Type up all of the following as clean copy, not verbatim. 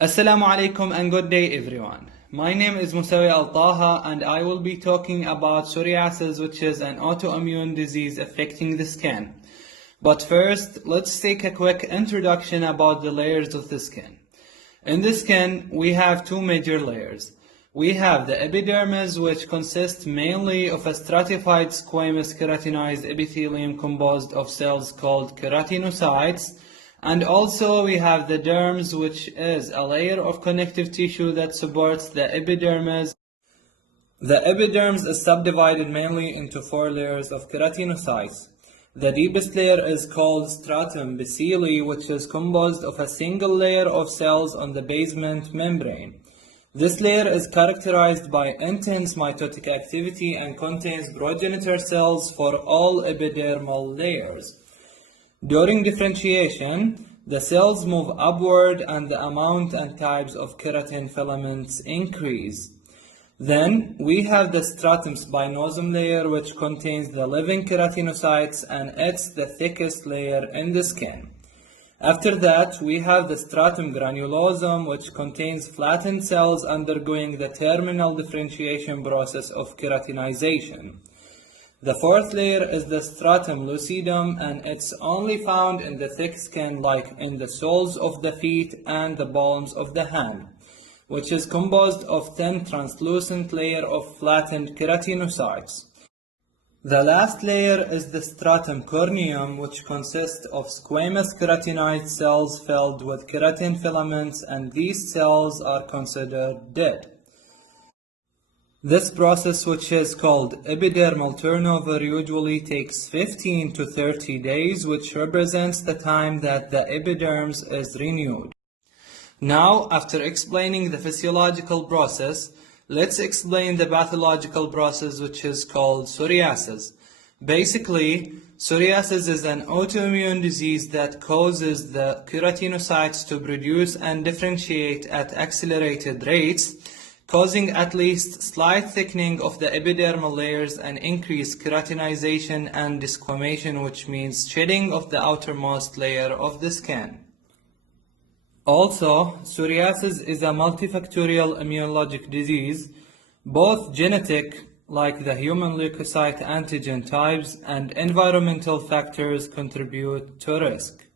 Assalamu alaikum and good day everyone. My name is Musawi Al-Taha and I will be talking about psoriasis, which is an autoimmune disease affecting the skin. But first, let's take a quick introduction about the layers of the skin. In the skin, we have two major layers. We have the epidermis, which consists mainly of a stratified squamous keratinized epithelium composed of cells called keratinocytes. And also we have the dermis, which is a layer of connective tissue that supports the epidermis. The epidermis is subdivided mainly into four layers of keratinocytes. The deepest layer is called stratum basilae, which is composed of a single layer of cells on the basement membrane. This layer is characterized by intense mitotic activity and contains progenitor cells for all epidermal layers. During differentiation, the cells move upward and the amount and types of keratin filaments increase. Then we have the stratum spinosum layer, which contains the living keratinocytes, and it's the thickest layer in the skin. After that, we have the stratum granulosum, which contains flattened cells undergoing the terminal differentiation process of keratinization. The fourth layer is the stratum lucidum, and it's only found in the thick skin, like in the soles of the feet and the palms of the hand, which is composed of thin translucent layer of flattened keratinocytes. The last layer is the stratum corneum, which consists of squamous keratinized cells filled with keratin filaments, and these cells are considered dead. This process, which is called epidermal turnover, usually takes 15 to 30 days, which represents the time that the epidermis is renewed. Now, after explaining the physiological process, let's explain the pathological process, which is called psoriasis. Basically, psoriasis is an autoimmune disease that causes the keratinocytes to produce and differentiate at accelerated rates, causing at least slight thickening of the epidermal layers and increased keratinization and desquamation, which means shedding of the outermost layer of the skin. Also, psoriasis is a multifactorial immunologic disease. Both genetic, like the human leukocyte antigen types, and environmental factors contribute to risk.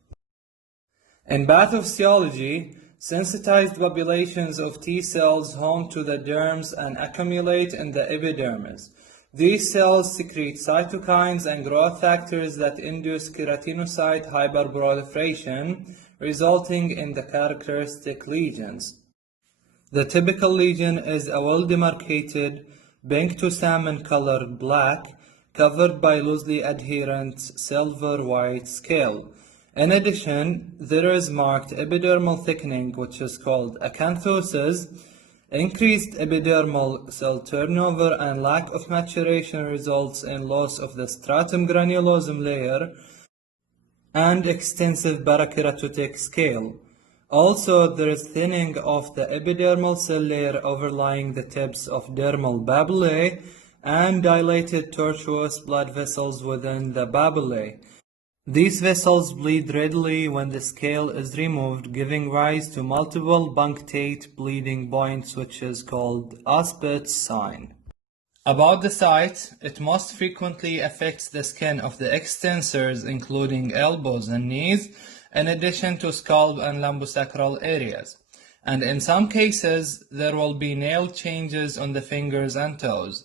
In pathophysiology, sensitized populations of T cells home to the dermis and accumulate in the epidermis. These cells secrete cytokines and growth factors that induce keratinocyte hyperproliferation, resulting in the characteristic lesions. The typical lesion is a well-demarcated, pink to salmon-colored black, covered by loosely adherent silver-white scale. In addition, there is marked epidermal thickening, which is called acanthosis. Increased epidermal cell turnover and lack of maturation results in loss of the stratum granulosum layer and extensive parakeratotic scale. Also, there is thinning of the epidermal cell layer overlying the tips of dermal papillae and dilated tortuous blood vessels within the papillae. These vessels bleed readily when the scale is removed, giving rise to multiple punctate bleeding points, which is called Auspitz sign. About the site, it most frequently affects the skin of the extensors, including elbows and knees, in addition to scalp and lumbosacral areas. And in some cases, there will be nail changes on the fingers and toes.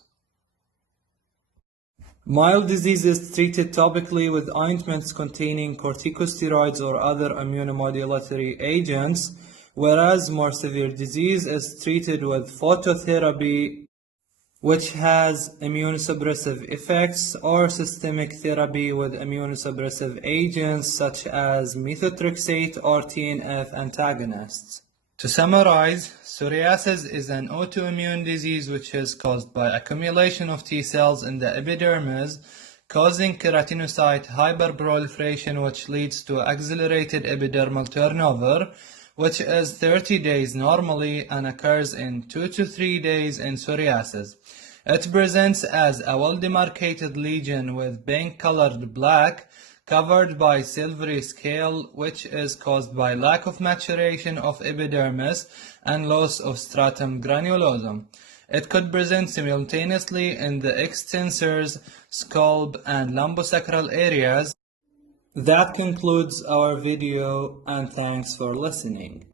Mild disease is treated topically with ointments containing corticosteroids or other immunomodulatory agents, whereas more severe disease is treated with phototherapy, which has immunosuppressive effects, or systemic therapy with immunosuppressive agents such as methotrexate or TNF antagonists. To summarize, psoriasis is an autoimmune disease which is caused by accumulation of T cells in the epidermis, causing keratinocyte hyperproliferation, which leads to accelerated epidermal turnover, which is 30 days normally and occurs in 2 to 3 days in psoriasis. It presents as a well-demarcated lesion with pink-colored black, covered by silvery scale, which is caused by lack of maturation of epidermis and loss of stratum granulosum. It could present simultaneously in the extensors, scalp, and lumbosacral areas. That concludes our video, and thanks for listening.